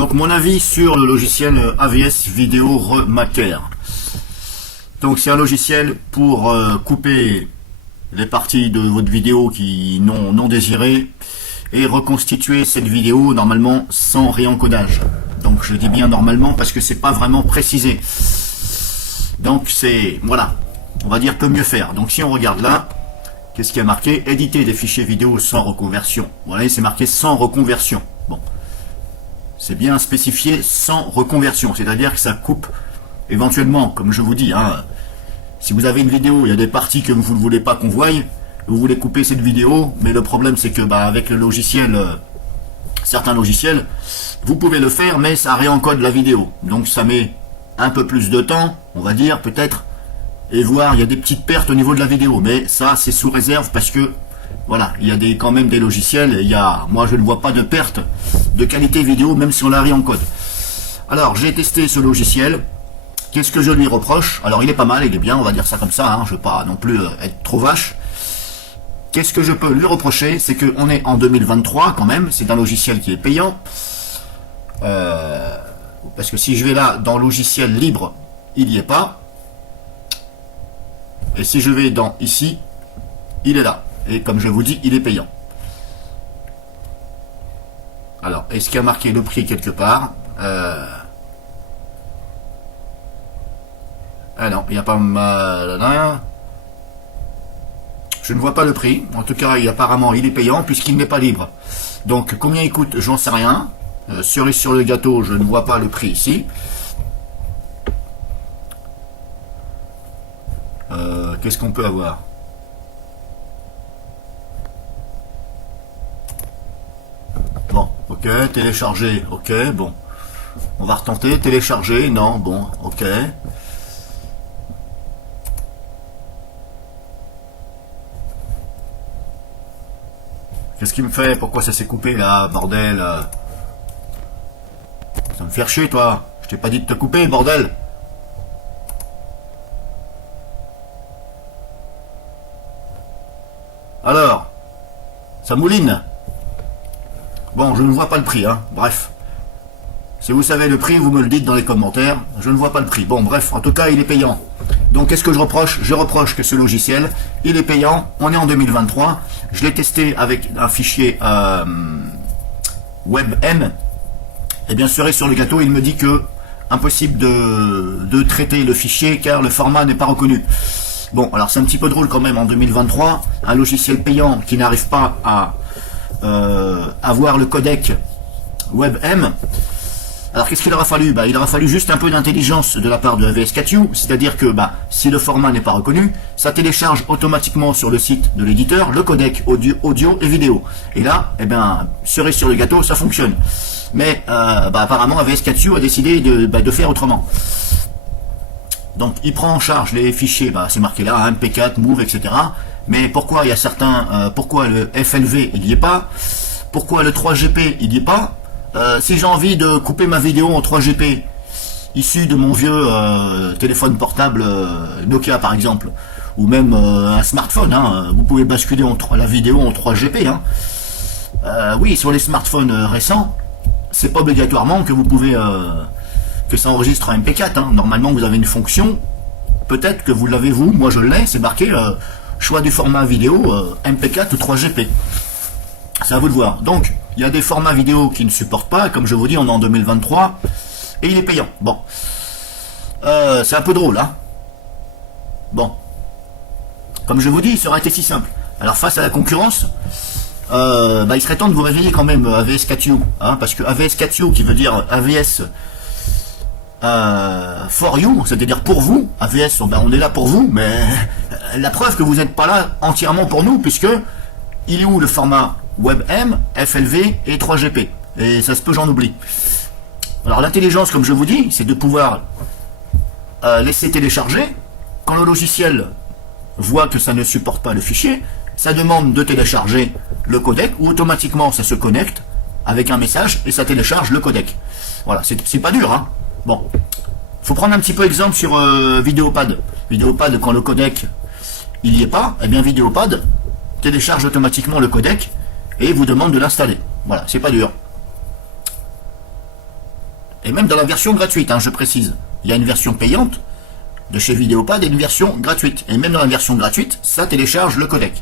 Donc mon avis sur le logiciel AVS Video Remaker. Donc c'est un logiciel pour couper les parties de votre vidéo qui non désirées et reconstituer cette vidéo normalement sans réencodage. Donc je dis bien normalement parce que c'est pas vraiment précisé. Donc c'est, voilà, on va dire peut mieux faire. Donc si on regarde là, qu'est-ce qui a marqué? Éditer des fichiers vidéo sans reconversion. Voilà, c'est marqué sans reconversion. Bon, c'est bien spécifié sans reconversion, c'est-à-dire que ça coupe éventuellement, comme je vous dis, hein, si vous avez une vidéo, il y a des parties que vous ne voulez pas qu'on voie, vous voulez couper cette vidéo, mais le problème c'est que avec le logiciel, certains logiciels, vous pouvez le faire, mais ça réencode la vidéo. Donc ça met un peu plus de temps, on va dire, peut-être, et voir, il y a des petites pertes au niveau de la vidéo, mais ça c'est sous réserve parce que, voilà, il y a quand même des logiciels, moi je ne vois pas de perte de qualité vidéo, même si on la réencode. Alors, j'ai testé ce logiciel. Qu'est-ce que je lui reproche? Alors, il est pas mal, il est bien, on va dire ça comme ça, hein, je ne veux pas non plus être trop vache. Qu'est-ce que je peux lui reprocher? C'est qu'on est en 2023 quand même, c'est un logiciel qui est payant. Parce que si je vais là, dans logiciel libre, il n'y est pas. Et si je vais dans ici, il est là. Et comme je vous dis, il est payant. Alors, est-ce qu'il y a marqué le prix quelque part? Ah non, il n'y a pas... Je ne vois pas le prix. En tout cas, apparemment, il est payant puisqu'il n'est pas libre. Donc, combien il coûte? J'en sais rien. Cerise sur le gâteau, je ne vois pas le prix ici. Qu'est-ce qu'on peut avoir? Bon, ok, télécharger, ok, bon. On va retenter, télécharger, non, bon, ok. Qu'est-ce qu'il me fait? Pourquoi ça s'est coupé là, bordel? Ça me fait chier, toi. Je t'ai pas dit de te couper, bordel. Alors, ça mouline. Bon, je ne vois pas le prix, hein. Bref. Si vous savez le prix, vous me le dites dans les commentaires. Je ne vois pas le prix. Bon, bref, en tout cas, il est payant. Donc, qu'est-ce que je reproche? Je reproche que ce logiciel, il est payant. On est en 2023. Je l'ai testé avec un fichier WebM. Et bien, cerise sur le gâteau, il me dit que impossible de traiter le fichier car le format n'est pas reconnu. Bon, alors c'est un petit peu drôle quand même en 2023, un logiciel payant qui n'arrive pas à avoir le codec WebM. Alors qu'est-ce qu'il aura fallu? Il aura fallu juste un peu d'intelligence de la part de AVS4U, c'est-à-dire que si le format n'est pas reconnu, ça télécharge automatiquement sur le site de l'éditeur le codec audio et vidéo. Et là, cerise sur le gâteau, ça fonctionne. Mais apparemment AVS4U a décidé de faire autrement. Donc il prend en charge les fichiers, c'est marqué là, MP4, Move, etc. Mais pourquoi il y a certains, pourquoi le FLV il n'y est pas? Pourquoi le 3GP il n'y est pas? Si j'ai envie de couper ma vidéo en 3GP, issu de mon vieux téléphone portable Nokia par exemple, ou même un smartphone, hein, vous pouvez basculer la vidéo en 3GP. Hein. Oui, sur les smartphones récents, c'est pas obligatoirement que vous pouvez que ça enregistre en MP4. Hein. Normalement, vous avez une fonction. Peut-être que vous l'avez vous. Moi, je l'ai. C'est marqué choix du format vidéo MP4 ou 3GP. C'est à vous de voir. Donc, il y a des formats vidéo qui ne supportent pas. Comme je vous dis, on est en 2023 et il est payant. Bon, c'est un peu drôle, hein. Bon, comme je vous dis, ça aurait été si simple. Alors, face à la concurrence. Il serait temps de vous réveiller quand même AVS4U, hein, parce que AVS4U qui veut dire AVS for you, c'est-à-dire pour vous. AVS, on est là pour vous, mais la preuve que vous n'êtes pas là entièrement pour nous, puisque il est où le format WebM, FLV et 3GP? Et ça se peut, j'en oublie. Alors l'intelligence, comme je vous dis, c'est de pouvoir laisser télécharger. Quand le logiciel voit que ça ne supporte pas le fichier, ça demande de télécharger le codec, ou automatiquement ça se connecte avec un message et ça télécharge le codec. Voilà, c'est pas dur, hein. Bon, faut prendre un petit peu exemple sur Videopad. Videopad, quand le codec il n'y est pas, eh bien Videopad télécharge automatiquement le codec et vous demande de l'installer. Voilà, c'est pas dur. Et même dans la version gratuite, hein, je précise. Il y a une version payante de chez Vidéopad et une version gratuite. Et même dans la version gratuite, ça télécharge le codec.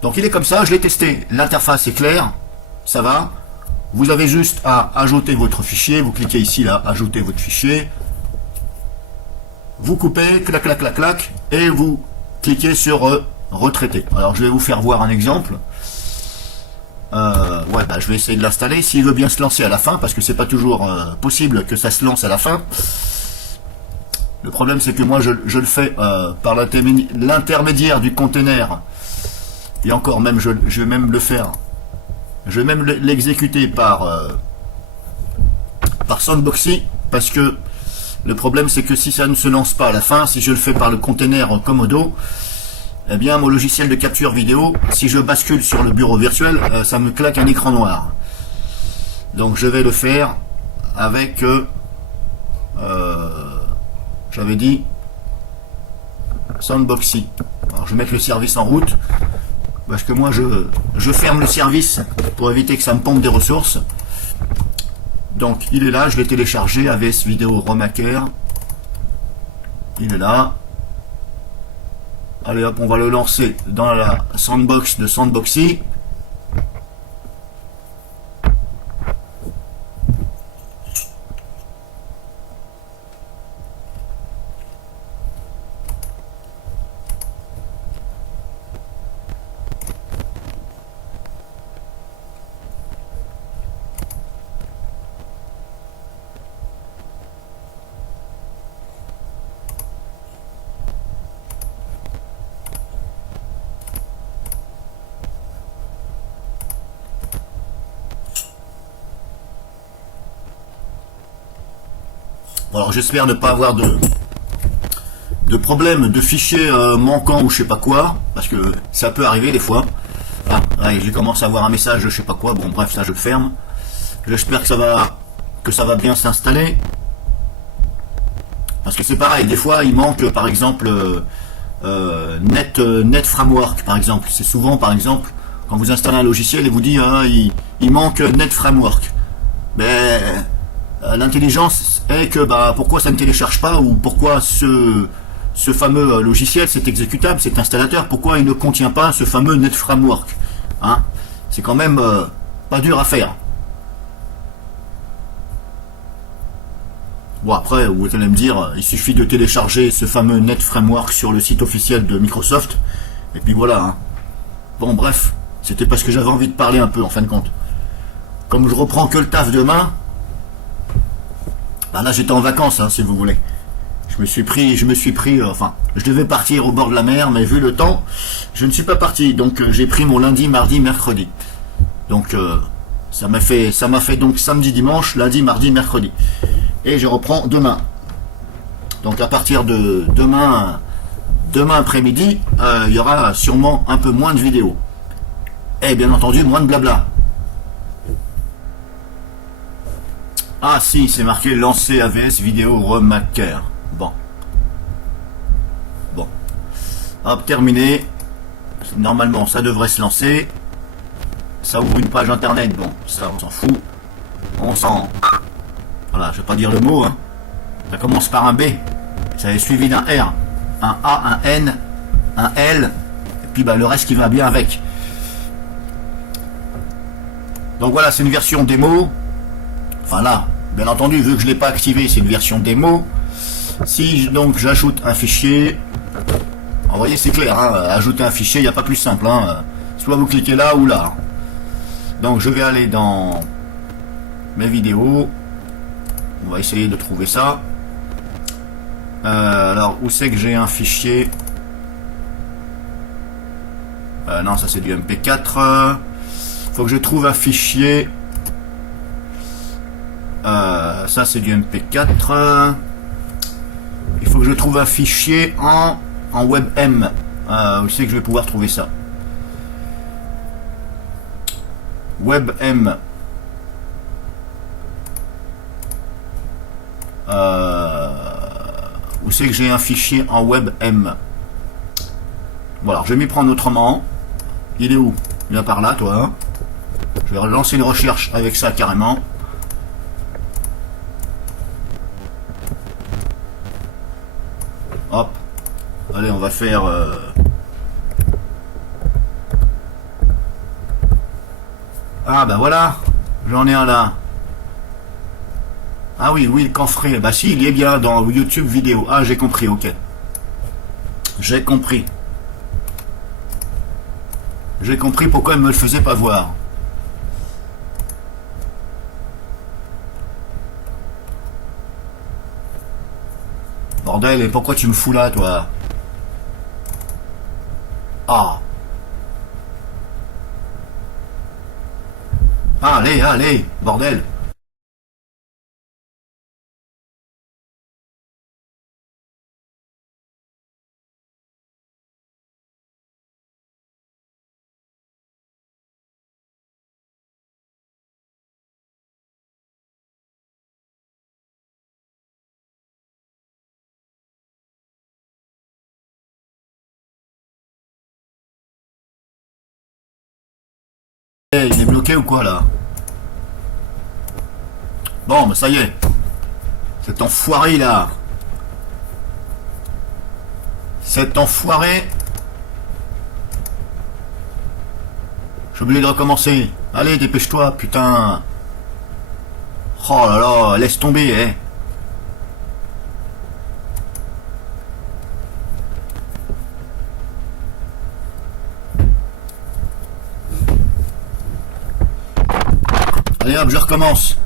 Donc il est comme ça, je l'ai testé. L'interface est claire, ça va. Vous avez juste à ajouter votre fichier. Vous cliquez ici, là, ajouter votre fichier. Vous coupez, clac, clac, clac, clac, et vous cliquez sur retraiter. Alors je vais vous faire voir un exemple. Ouais, bah, je vais essayer de l'installer. S'il veut bien se lancer à la fin, parce que c'est pas toujours possible que ça se lance à la fin. Le problème, c'est que moi, je le fais par l'intermédiaire du container. Et encore, même, je vais même le faire. Je vais même l'exécuter par Soundboxy, parce que le problème, c'est que si ça ne se lance pas à la fin, si je le fais par le container Komodo, eh bien, mon logiciel de capture vidéo, si je bascule sur le bureau virtuel, ça me claque un écran noir. Donc, je vais le faire avec, j'avais dit, Soundboxy. Alors, je vais mettre le service en route, parce que moi, je ferme le service pour éviter que ça me pompe des ressources. Donc, il est là, je l'ai téléchargé, AVS Vidéo Remaker. Il est là. Allez hop, on va le lancer dans la sandbox de Soundboxy. Alors j'espère ne pas avoir de problème de fichiers manquants ou je sais pas quoi, parce que ça peut arriver des fois. Ah, ouais, je commence à avoir un message de je sais pas quoi, bon bref, ça je le ferme. J'espère que ça va bien s'installer. Parce que c'est pareil, des fois il manque par exemple Net Framework par exemple. C'est souvent par exemple quand vous installez un logiciel et vous dit il manque Net Framework. Ben l'intelligence est que pourquoi ça ne télécharge pas, ou pourquoi ce fameux logiciel, cet exécutable, cet installateur, pourquoi il ne contient pas ce fameux Net Framework, hein? C'est quand même pas dur à faire. Bon après, vous allez me dire, il suffit de télécharger ce fameux Net Framework sur le site officiel de Microsoft, et puis voilà, hein. Bon bref, c'était parce que j'avais envie de parler un peu en fin de compte. Comme je reprends que le taf demain, là j'étais en vacances, hein, si vous voulez. Je me suis pris, enfin, je devais partir au bord de la mer, mais vu le temps, je ne suis pas parti. Donc j'ai pris mon lundi, mardi, mercredi. Donc ça m'a fait donc samedi, dimanche, lundi, mardi, mercredi. Et je reprends demain. Donc à partir de demain après-midi, il y aura sûrement un peu moins de vidéos. Et bien entendu, moins de blabla. Ah si, c'est marqué lancer AVS Vidéo Remaker. Bon. Hop, terminé. Normalement, ça devrait se lancer. Ça ouvre une page internet. Bon, ça, on s'en fout. Voilà, je vais pas dire le mot, hein. Ça commence par un B. Ça est suivi d'un R. Un A, un N, un L. Et puis le reste qui va bien avec. Donc voilà, c'est une version démo. Enfin là, bien entendu, vu que je ne l'ai pas activé, c'est une version démo. Si donc j'ajoute un fichier, vous voyez c'est clair, hein, ajouter un fichier, il n'y a pas plus simple, hein, soit vous cliquez là ou là. Donc je vais aller dans mes vidéos, on va essayer de trouver ça. Alors où c'est que j'ai un fichier? Non, ça c'est du MP4. Faut que je trouve un fichier. Ça c'est du MP4. Il faut que je trouve un fichier en WebM. Où c'est que je vais pouvoir trouver ça? WebM. Où c'est que j'ai un fichier en WebM? Voilà, je vais m'y prendre autrement. Il est où? Il est par là, toi. Je vais lancer une recherche avec ça carrément. Allez, on va faire... Ah bah voilà, j'en ai un là. Ah oui, oui, le Canfré. Bah si, il est bien dans YouTube vidéo. Ah, j'ai compris, ok. J'ai compris. J'ai compris pourquoi il me le faisait pas voir. Bordel, et pourquoi tu me fous là, toi? Ah. Ah, allez, allez, bordel. Eh, il est bloqué ou quoi, là? Bon, bah ça y est. Cet enfoiré, là. Cet enfoiré. J'ai oublié de recommencer. Allez, dépêche-toi, putain. Oh là là, laisse tomber, eh. Allez hop, je recommence.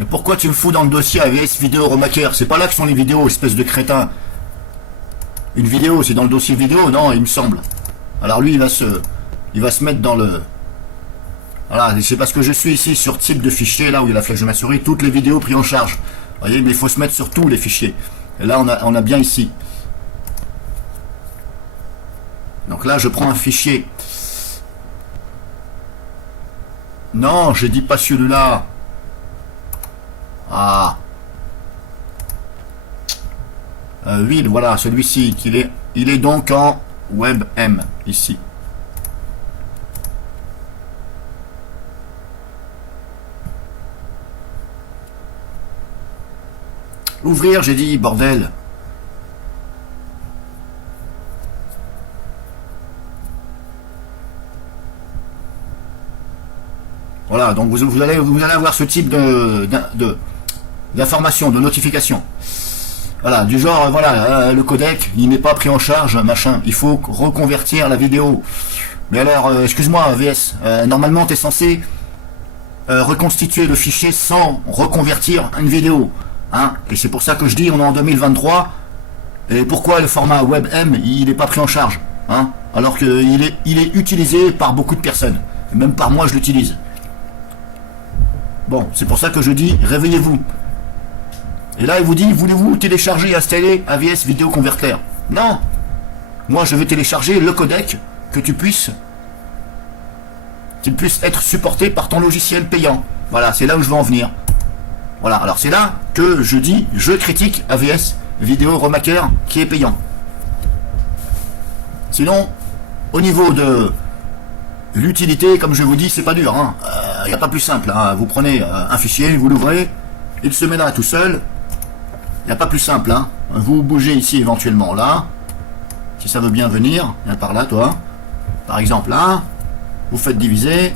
Mais pourquoi tu me fous dans le dossier AVS Vidéo Remaker? C'est pas là que sont les vidéos, espèce de crétin. Une vidéo, c'est dans le dossier vidéo, non, il me semble. Alors lui, il va se mettre dans le... Voilà, c'est parce que je suis ici sur type de fichier, là où il y a la flèche de ma souris, toutes les vidéos prises en charge. Vous voyez, mais il faut se mettre sur tous les fichiers. Et là, on a bien ici. Donc là, je prends un fichier. Non, j'ai dit pas celui-là. Ah. Oui, voilà, celui-ci, il est donc en WebM, ici. Ouvrir, j'ai dit, bordel. Voilà, donc vous allez avoir ce type d'information, de notification. Voilà, du genre, voilà, le codec, il n'est pas pris en charge, machin. Il faut reconvertir la vidéo. Mais alors, excuse-moi, VS, normalement, tu es censé reconstituer le fichier sans reconvertir une vidéo. Hein, et c'est pour ça que je dis, on est en 2023. Et pourquoi le format WebM, il n'est pas pris en charge, hein, alors qu'il est utilisé par beaucoup de personnes. Et même par moi, je l'utilise. Bon, c'est pour ça que je dis, réveillez-vous. Et là, il vous dit, voulez-vous télécharger et installer AVS Vidéo Converter? Non. Moi, je vais télécharger le codec que qu'il puisse être supporté par ton logiciel payant. Voilà, c'est là où je veux en venir. Voilà, alors c'est là que je dis, je critique AVS Vidéo Remaker qui est payant. Sinon, au niveau de l'utilité, comme je vous dis, c'est pas dur. Il n'y a pas plus simple. Hein. Vous prenez un fichier, vous l'ouvrez, il se met là tout seul. Il n'y a pas plus simple. Hein. Vous bougez ici éventuellement là. Si ça veut bien venir, viens par là toi. Par exemple là, vous faites diviser.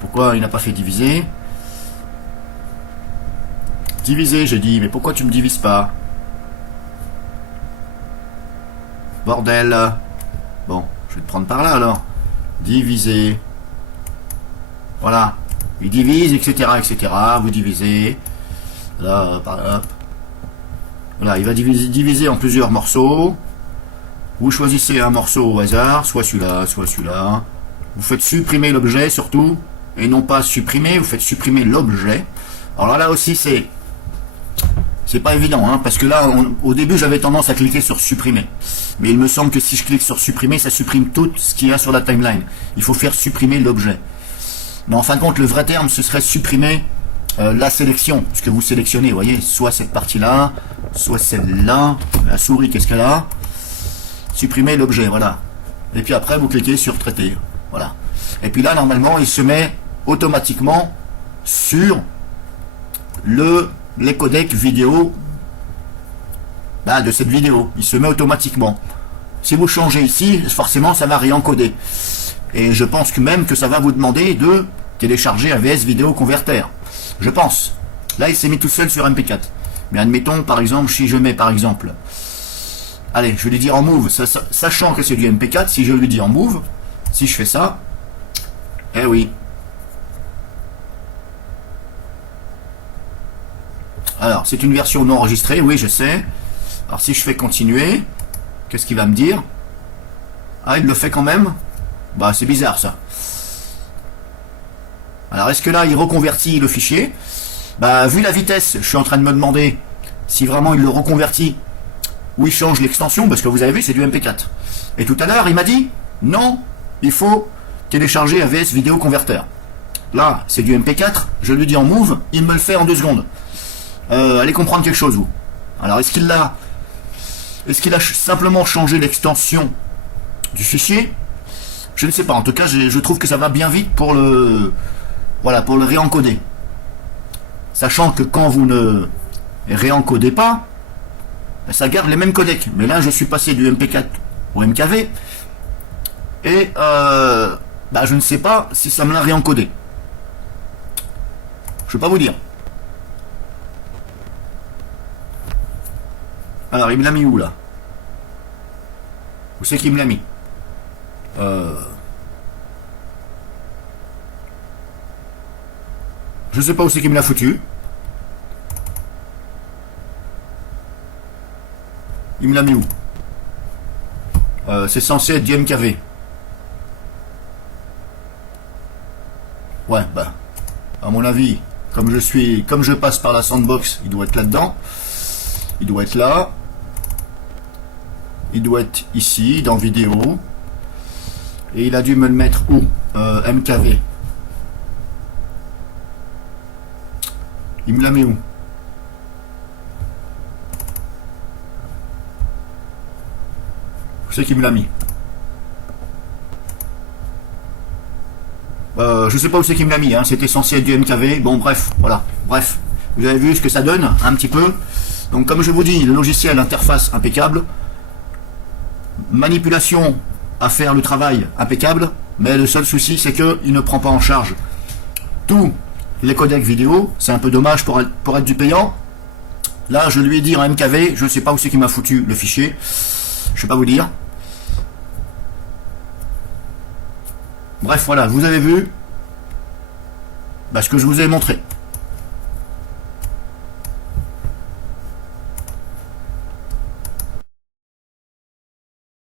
Pourquoi il n'a pas fait diviser? Diviser, j'ai dit, mais pourquoi tu me divises pas? Bordel. Bon, je vais te prendre par là alors. Diviser. Voilà. Il divise, etc., etc. Vous divisez. Là, par là. Voilà, il va diviser en plusieurs morceaux. Vous choisissez un morceau au hasard, soit celui-là, soit celui-là. Vous faites supprimer l'objet surtout, et non pas supprimer, vous faites supprimer l'objet. Alors là aussi, c'est pas évident, hein, parce que là, au début, j'avais tendance à cliquer sur supprimer. Mais il me semble que si je clique sur supprimer, ça supprime tout ce qu'il y a sur la timeline. Il faut faire supprimer l'objet. Mais en fin de compte, le vrai terme, ce serait supprimer la sélection. Ce que vous sélectionnez, vous voyez, soit cette partie-là, soit celle-là. La souris, qu'est-ce qu'elle a? Supprimer l'objet, voilà. Et puis après, vous cliquez sur traiter. Voilà. Et puis là, normalement, il se met automatiquement sur les codecs vidéo de cette vidéo. Il se met automatiquement. Si vous changez ici, forcément ça va réencoder. Et je pense que même que ça va vous demander de télécharger AVS Vidéo Converter. Je pense. Là il s'est mis tout seul sur MP4. Mais admettons par exemple, si je mets par exemple, allez, je vais lui dire en move, sachant que c'est du MP4, si je lui dis en move, si je fais ça, eh oui. Alors, c'est une version non enregistrée, oui, je sais. Alors, si je fais continuer, qu'est-ce qu'il va me dire? Ah, il le fait quand même? Bah, c'est bizarre, ça. Alors, est-ce que là, il reconvertit le fichier? Bah, vu la vitesse, je suis en train de me demander si vraiment il le reconvertit ou il change l'extension, parce que vous avez vu, c'est du MP4. Et tout à l'heure, il m'a dit, non, il faut télécharger AVS Vidéo Converter. Là, c'est du MP4, je lui dis en move, il me le fait en 2 secondes. Allez comprendre quelque chose, vous. Alors, est-ce qu'il a simplement changé l'extension du fichier? Je ne sais pas. En tout cas, je trouve que ça va bien vite pour le réencoder. Sachant que quand vous ne réencodez pas, ça garde les mêmes codecs. Mais là, je suis passé du MP4 au MKV et je ne sais pas si ça me l'a réencodé. Je ne peux pas vous dire. Alors, il me l'a mis où, là? Où c'est qu'il me l'a mis? Je sais pas où c'est qu'il me l'a foutu. Il me l'a mis où? C'est censé être du MKV. Ouais, à mon avis, comme je passe par la sandbox, il doit être là-dedans. Il doit être là. Il doit être ici, dans vidéo. Et il a dû me le mettre où? MKV. Il me l'a mis où? Où c'est qu'il me l'a mis? Je sais pas où c'est qu'il me l'a mis, hein. C'était censé être du MKV. Bon, bref, voilà. Bref, vous avez vu ce que ça donne, un petit peu. Donc, comme je vous dis, le logiciel, interface impeccable. Manipulation à faire le travail impeccable, mais le seul souci c'est que il ne prend pas en charge tous les codecs vidéo. C'est un peu dommage pour être du payant. Là je lui ai dit en MKV, je ne sais pas où c'est qui m'a foutu le fichier, je ne vais pas vous dire. Bref, voilà, vous avez vu ce que je vous ai montré.